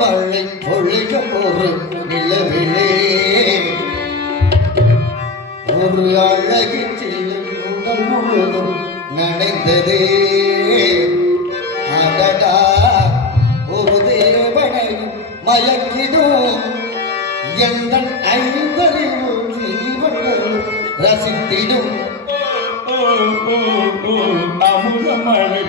மழை பொழியும் ஒரு நிலவிலே ஒரு அழகி சில்லும் உடல் முழுதும் நனைந்ததே அடடா ஒரு தேவனை மயக்கிடும் எங்கள் ஐந்தறிவு ஜீவன்கள் ரசித்திடும் அமுதமழை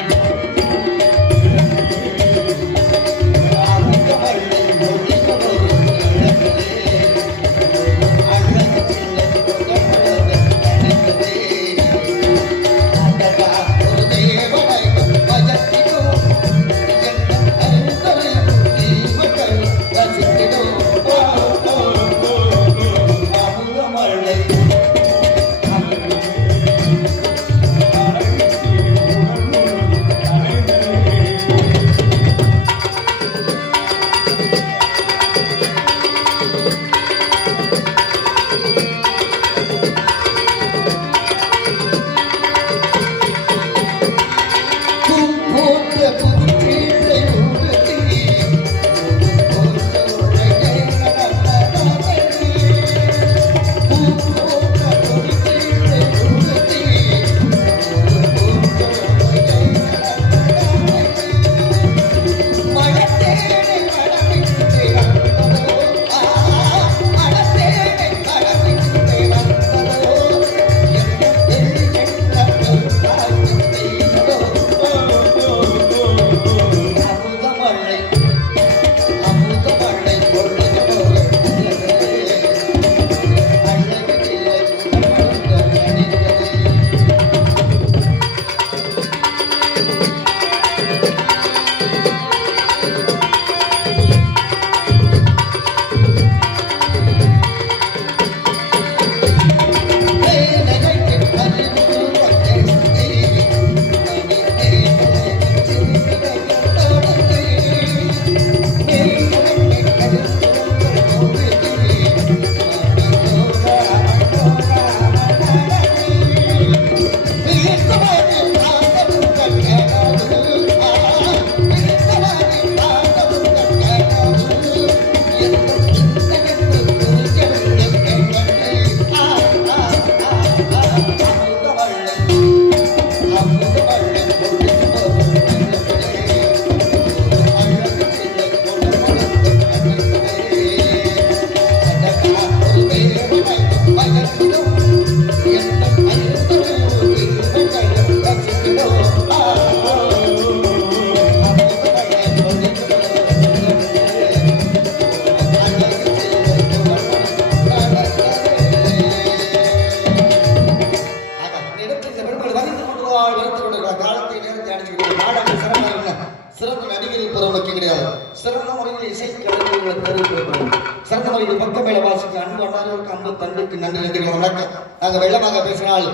சிறந்த நடிகரை பெறுவதற்கு கிடையாது. சிறந்த முறையில் இசை கலைஞர்களை தெரிவிக்கிறோம். சிறந்த முறையில் பக்க மேல வாசிக்க அன்பு அண்ணாருக்கு அன்பு தந்தைக்கு நன்றி நன்றிகள் வணக்கம். நாங்கள் வெள்ளமாக பேசினால்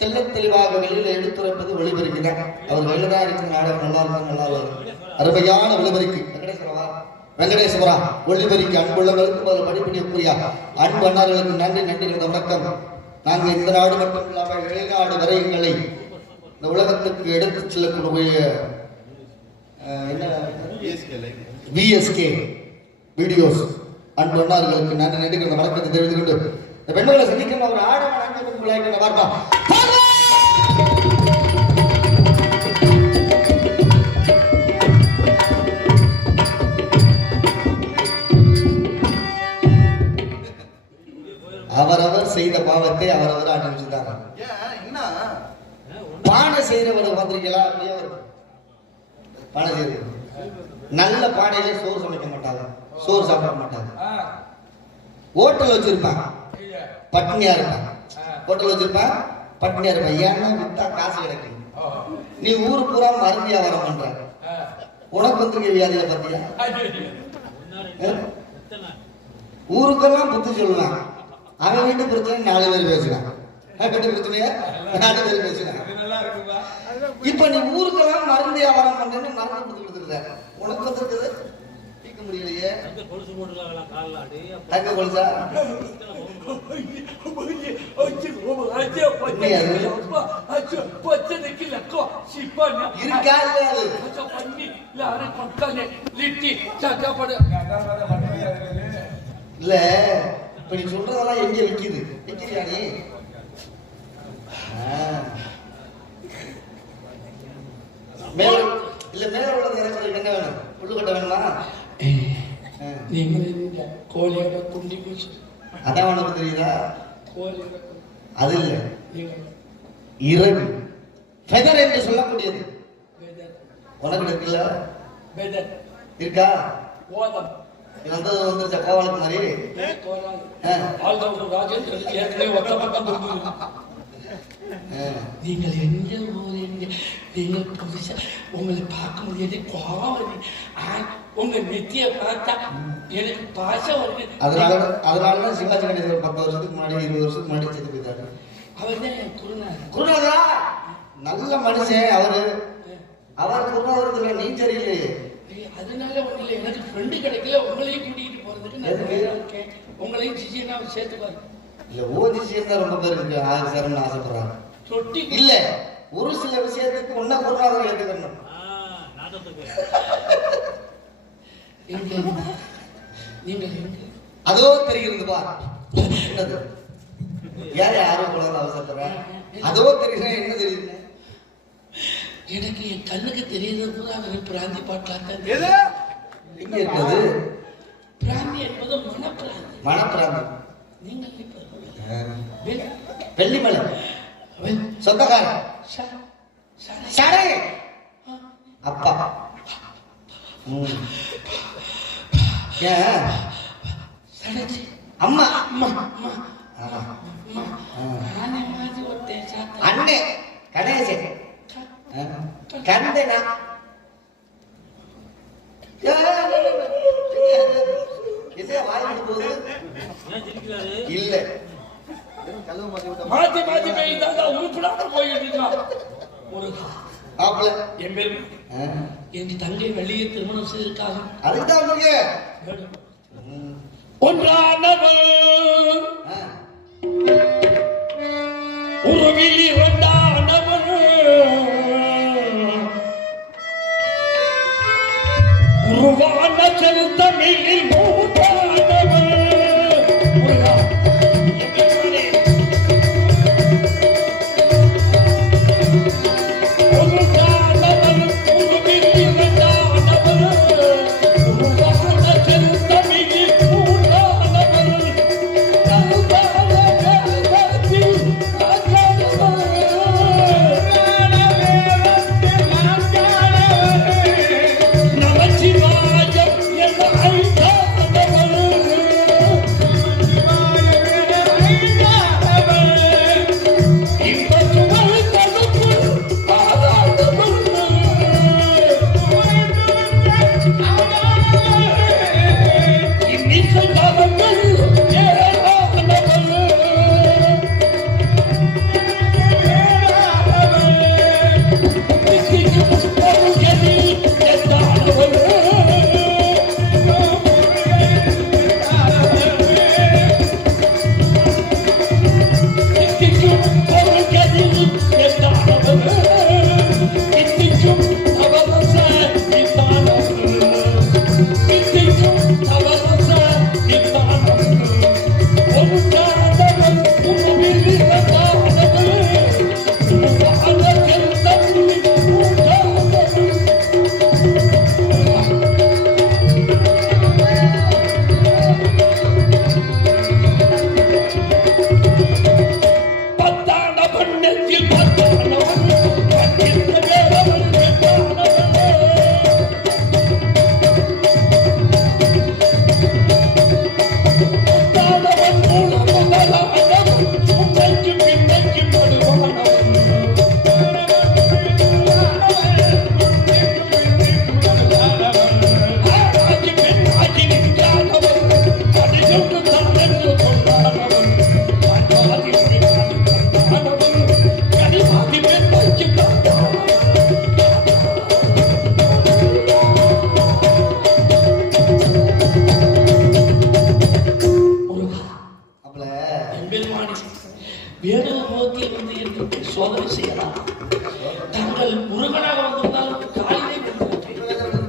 தெல்ல தெளிவாக வெளியில எடுத்துரைப்பது ஒளிபெருக்கிதான். அவர் வெளிலதான் இருக்கிற நாடகம் நல்லா இருந்தா நல்லா இருக்கும். அருமையான ஒளிபெருக்கி வெங்கடேஸ்வரா ஒளிபெருக்கி அன்புள்ளவர்களுக்கு அதில் படிப்பினைக்குரிய அன்பு அண்ணார்களுக்கு நன்றி நன்றிகள் வணக்கம். நாங்கள் இந்த நாடு மட்டும் இல்லாமல் வெளிநாடு வரை எங்களை இந்த உலகத்துக்கு எடுத்து செல்லக்கூடிய விஎஸ்கே வீடியோஸ் அன்பு அண்ணார்களுக்கு நன்றி நன்றிகள் வணக்கத்தை தெரிவித்துக் கொண்டு இந்த பெண்களை சந்திக்கிற ஒரு ஆடவன் அன்பு பார்த்தோம். அவரவர் செய்த பாவத்தை அவரவர் அனுபவிச்சுட்டாங்க. பானை செய்யறவர் பார்த்திருக்கீங்களா? பானை செய்யறது நல்ல பானையில சோறு சமைக்க மாட்டாங்க, சோறு சாப்பிட மாட்டாங்க. ஹோட்டல் வச்சிருப்பாங்க, பட்னியா இருப்பாங்க. ஹோட்டல் வச்சிருப்பான், பட்னியா இருப்பான். ஏன்னா வித்தா காசு கிடைக்கும். நீ ஊரு பூரா மருந்து வியாபாரம் பண்ற, உனக்கு வந்துருக்க வியாதியில பாத்தியா? ஊருக்கெல்லாம் புத்தி சொல்லுவாங்க. அவன் வீட்டு பிரச்சனை 4 பேர் பேசுறான், வீட்டு பிரச்சனைய 4 பேர் பேசுறாங்க. இப்ப நீ ஊருக்கெல்லாம் மருந்து வியாபாரம் பண்றேன்னு மருந்து கொடுத்து கொடுத்துருக்க, உனக்கு வந்துருக்குது தீர்க்க முடியலையே. தங்க கொலுசா இருக்கா? அரை பக்கமே லிட்டி சக்கப்படு இல்ல இப்ப நீ சொல்றதெல்லாம் எங்க விக்குது விக்கிறியா நீ மேல இல்ல மேல உள்ளது இறக்குறதுக்கு என்ன வேணும் புல்லு கட்ட வேணுமா நீங்க கோழியோட குண்டி பூச்சி அதான் உனக்கு தெரியுதா கோழியோட அது இல்ல நீங்க இறகு ஃபெதர் என்று சொல்லக்கூடியது பெதர் உனக்கு இருக்குல்ல பெதர் இருக்கா ஓதம் இது வந்துருச்சா கோவாளுக்கு மாதிரி ஆல்தவுட் ராஜேந்திரன் ஏற்கனவே ஒத்த பக்கம் தூங்குது நீங்கள் எங்க ஊர் எங்க நீங்கள் புதுசா உங்களை பார்க்க முடியாது கோவம் உங்க நெத்திய பார்த்தா எனக்கு பாசம் வருது அதனாலதான் சிவாஜி கணேசன் 10 வருஷத்துக்கு முன்னாடி 20 வருஷத்துக்கு முன்னாடி செத்து போயிட்டாரு அவர் தான் என் குருநாதா நல்ல மனுஷன் அவர் குருநாதர் நீ சரியில்லையே அதனால ஒண்ணு இல்லை எனக்கு ஃப்ரெண்டு கிடைக்கல உங்களையும் கூட்டிகிட்டு போறதுக்கு நான் இருக்கேன் உங்களையும் சிசியனா சேர்த்துப்பாரு இல்ல ஓதி சேர்ந்தா ரொம்ப பேர் இருக்கு சேரணும்னு ஆசைப்படுறாங்க சொட்டி இல்ல ஒரு சில விஷயத்துக்கு ஒன்னா குருநாதர் எடுத்துக்கணும் நீங்க எங்க அதோ தெரிகிறது பா என்னது யார் யாரும் குழந்தை அவசரப்படுறேன் அதோ தெரியுது என்ன தெரியுது எனக்கு என் கண்ணுக்கு தெரியுது பூரா பிராந்தி பாட்டலாம் எங்க இருக்குது பிராந்தி என்பது மனப்பிராந்தி மனப்பிராந்தி நீங்கள் வெள்ளிமலை சொந்தக்காரன் சடை அப்பா ஏன் சடைச்சி அம்மா அம்மா அம்மா அண்ணே மாதிரி ஒருத்தன் சாத்தா அண்ணே கணேசன் கந்தனா இல்ல மாத்தி மாத்தி போயிட்டாங்க உருப்படாம போயிட்டு இருக்கான் ஒரு ஆப்ல என் பேர் என் தங்கை வெளியே திருமணம் செய்திருக்காங்க அதுக்கு தான் வந்திருக்க ஒன்றானவள் உறவில் இரண்டானவள் உருவான செலுத்தமிழில் மூன்றானவள் நமச்சிவாயம் என ஐந்தானவள்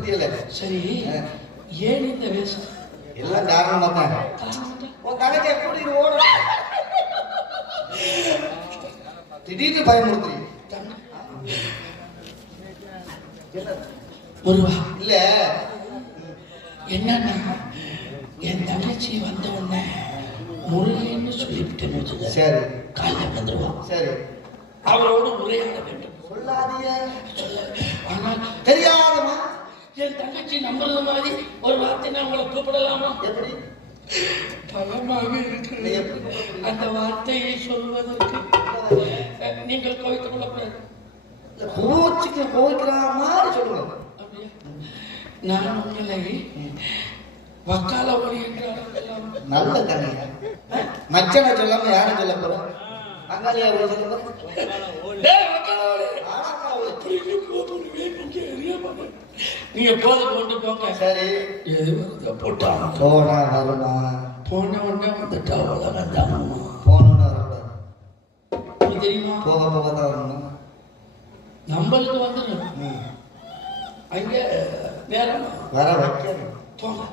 புரியல. சரி, ஏன் இந்த வேஷம்? எல்லாம் காரணமா தான். உன் தங்கச்சி எப்படி ஓட திடீர்னு பயமுறுத்துறீங்க. முருகா, இல்ல என்னன்னா என் தங்கச்சி வந்த உடனே முருகன்னு சொல்லிவிட்டேன்னு வச்சுக்க. சரி, காலையில் வந்துருவான். சரி, அவரோடு உரையாட வேண்டும். சொல்லாதீங்க. ஆனால் தெரியாதமா என் தங்கச்சி நம்புறது மாதிரி ஒரு வார்த்தை நான் உங்களை கூப்பிடலாமா? எப்படி பயமாக இருக்கு. அந்த வார்த்தையை சொல்வதற்கு நீங்கள் கோவித்துக் கொள்ளக்கூடாது. கோவிக்கிற மாதிரி சொல்லுங்க. அப்படியா? நான் உங்களை வக்கால ஒளி என்று அழைக்கலாம். நல்ல தனியா மச்சனை சொல்லாம யாரை சொல்ல போறோம்? அங்காளியா சொல்ல நீங்க போது கொண்டு போங்க. சரி, எது வருதா போட்டாங்க. போனா வருமா? போன உடனே வந்துட்டா அவ்வளவுதான். போனோன்னு வரக்கூடாது. தெரியுமா? போக போக தான் வரணும். நம்மளுக்கு வந்துடும். அங்க நேரம் வர வைக்கணும். போங்க.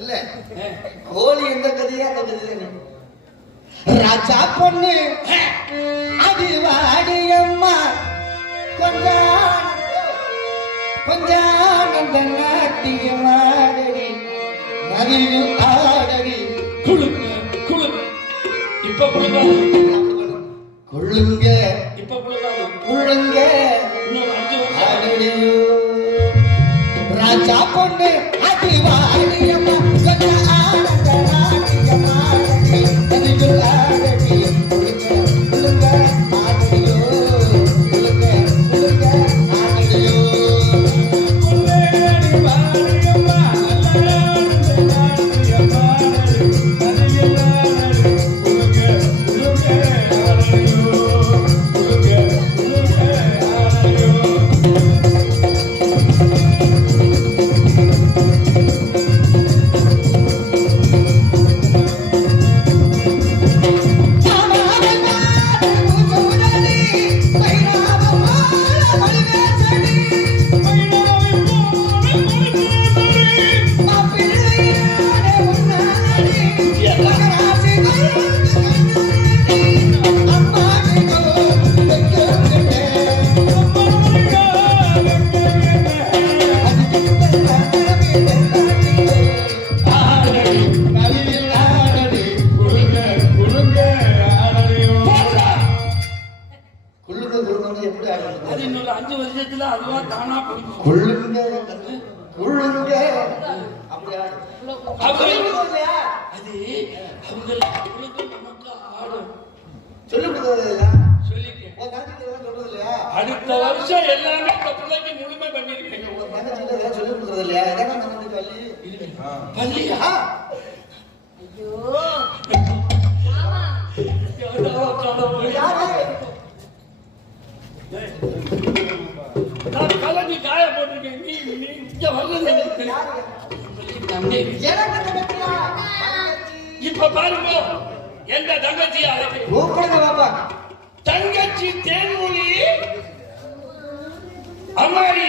இல்ல, கோழி எந்த கதையா அந்த கதை. ராஜா பொண்ணு அது வாடியம்மா கொஞ்சானந்த நாட்டியமாடடி நதியில் ஆடடி குழுங்க குழுங்க. இப்ப குழுங்காது. கொள்ளுங்க இப்ப குழுங்காது. குழுங்க இன்னும் 5 வருஷம் ஆடடியோ. ராஜா பொண்ணு அது வாடியம்மா கொஞ்சம் ஆனந்த நாட்டியமாடடி நதியில் ஆடடி குழுங்க ஆடடியோ. குழுங்க குழுங்க ஆடடியோ. அது இன்னொரு 5 வருஷத்துல அதுவா தானா பிடிக்கும். கொள்ளுங்க கொள்ளுங்க அப்படியா? அது அவங்களுக்கு நமக்கு ஆடும். சொல்லிக் கொடுத்தது சொல்லிட்டேன். சொல்றது இல்லையா? அடுத்த வருஷம் எல்லாமே இந்த பிள்ளைக்கு முழுமை பண்ணிருக்கீங்க. சொல்லிக் கொடுக்கறது இல்லையா? பள்ளியா? நான் கலந்து காய போட்டிருக்கேன். நீ இங்க வர்றது இப்ப பாருங்க, எந்த தங்கச்சி தங்கச்சி தேன்மொழி அம்மாடி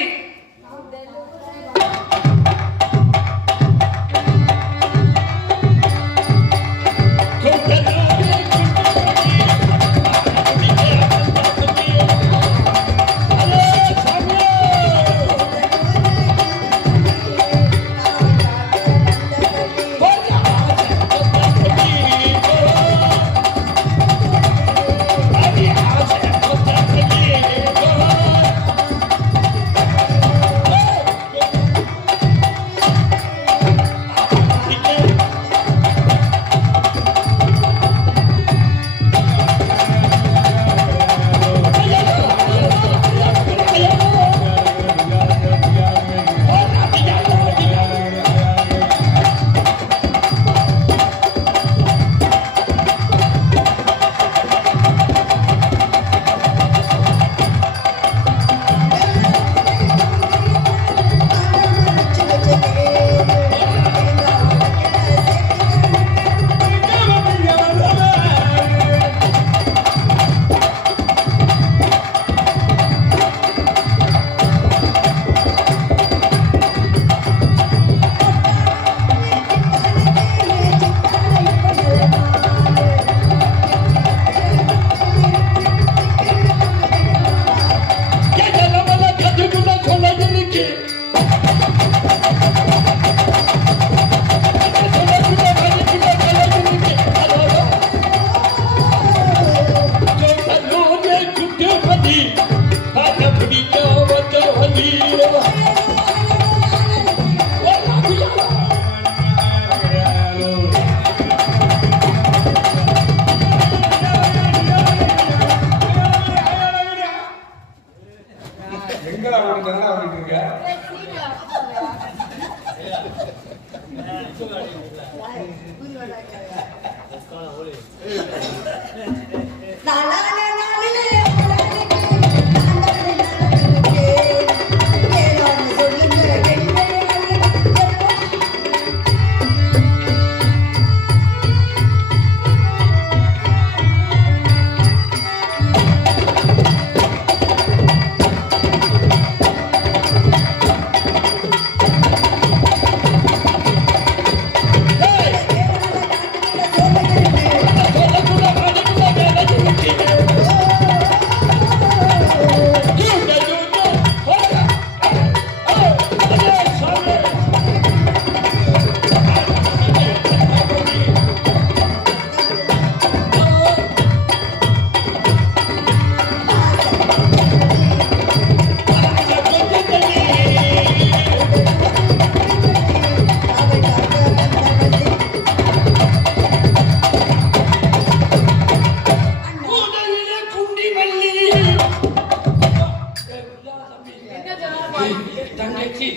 தங்கச்சி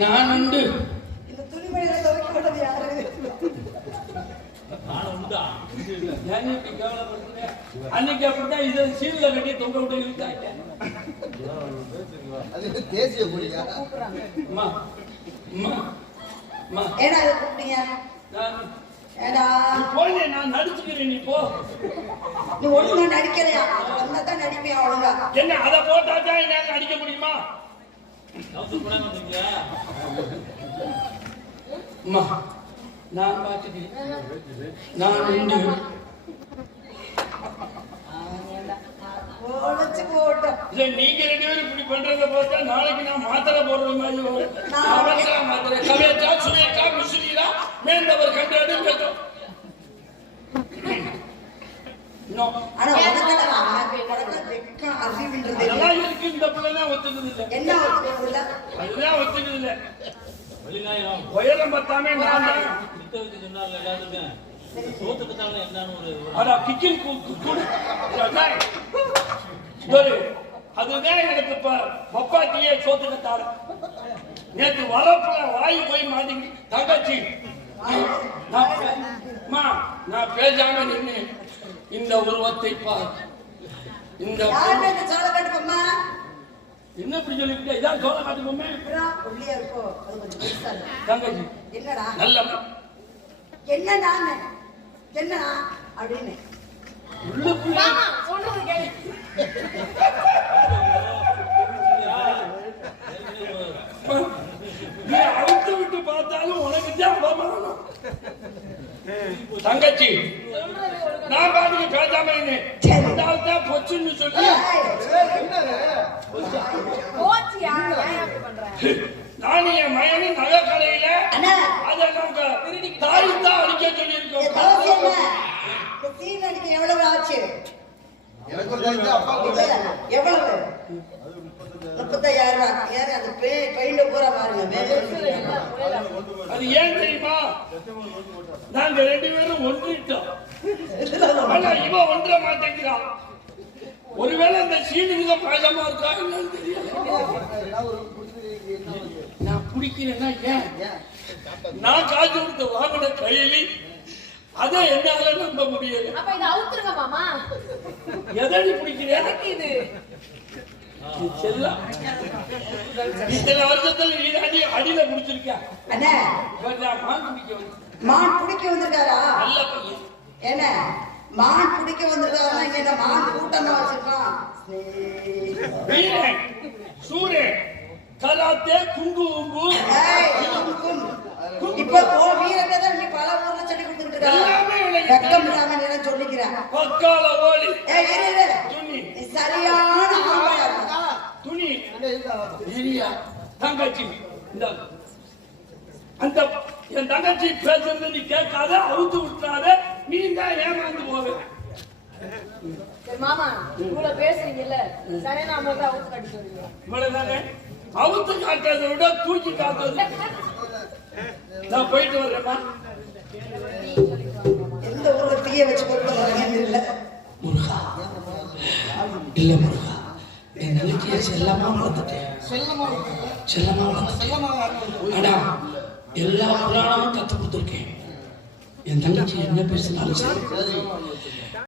நான் உண்டு. அன்னைக்கு அப்படிதான் இதை சீல்ல கட்டி தொங்க விட்டு இழுத்தாங்க. தேசிய கொடியா? நான் நடிச்சுக்கிறேன். நீ போ. நீ ஒழுங்கா நடிக்கிறையா? வந்தாதான் நடிப்பேன் ஒழுங்கா. என்ன அதை போட்டாதான் என்னால நடிக்க முடியுமா? நான் பார்த்துக்கிறேன். நான் உண்டு. நீங்க ரெண்டு பேரும் இப்படி பண்றத பார்த்தா நாளைக்கு நான் மாத்திரை போடுற மாதிரி மாத்திரை கவியத்தா சுயக்கா முஸ்லீரா மேந்தவர் கண்டாடு பேசும். அதெல்லாம் இருக்கு. இந்த பிள்ளைதான் ஒத்துக்குது இல்ல. என்ன அதுதான் ஒத்துக்குது இல்ல. உயரம் பார்த்தாமே நான் அதுதான் எனக்கு பப்பாட்டியே சோத்துக்கத்தாரு. நேற்று வரப்புல வாயு போய் மாட்டிங்க தங்கச்சி. நான் பேசாம நின்று இந்த உருவத்தை பார். இந்த என்ன இப்படி சொல்லிவிட்ட? இதான் சோழ காட்டு பொம்மை. தங்கச்சி நல்ல என்ன என்ன அப்படின்னு நீ அவுத்து விட்டு பார்த்தாலும் உனக்கு தான் அவமானம். தங்கச்சி நான் பாட்டுக்கு பேசாம இருந்தேன். பொச்சுன்னு சொல்லி நான் என் மயனு நகை கடையில அதை நாங்க தாய்தான் அடிக்க சொல்லியிருக்கோம். எவ்வளவு ஆச்சு? எவ்வளவு? 35,000 ரூபாய். அது பெயிண்ட் பூரா பாருங்க. அது ஏன் தெரியுமா? நாங்க ரெண்டு பேரும் ஒன்றிட்டோம். ஆனா இவன் ஒன்ற மாட்டேங்கிறான். ஒருவேளை அந்த சீனுக்கு பாசமா இருக்கா என்னன்னு தெரியல. நான் பிடிக்கிறேன்னா ஏன்? நான் காசு கொடுத்து வாங்கின கையில அதை என்னால நம்ப முடியல. எதடி பிடிக்கிறேன்? இத்தனை வருஷத்துல நீ அடியில பிடிச்சிருக்க. மான் பிடிக்க வந்திருக்காரா? நல்ல பையன். என்ன மான் பிடிக்க வந்திருக்காரா? என்ன மான் கூட்டம் தான் வச்சிருக்கான். சூரே கராத்தே குங்குமு இப்ப வீரத்தை தான் நீ பல ஊர்ல சொல்லி கொடுத்துருக்க. சொல்லிக்கிறேன் சரியான துணி தங்கச்சி. அந்த என் தங்கச்சி பேசுறது நீ கேட்காத, அவுத்து விட்டாத. நீ தான் ஏமாந்து போவே. மாமா இவ்வளவு பேசுறீங்கல்ல, சரி நான் மட்டும் அவுத்து காட்டி சொல்லுங்க. இவ்வளவுதானே? அவுத்து காட்டுறதை விட தூக்கி காட்டுறது. நான் போயிட்டு வரேம்மா. எந்த ஊர்ல தீய வச்சு கொடுத்து இல்ல முருகா, இல்ல முருகா, என் நிலைக்கிய செல்லமா வளர்த்துட்டேன். செல்லமா வளர்த்துட்டேன். ஆனா எல்லா புராணமும் கத்து கொடுத்துருக்கேன். என் தங்கச்சி என்ன பேசினாலும் சரி, சரி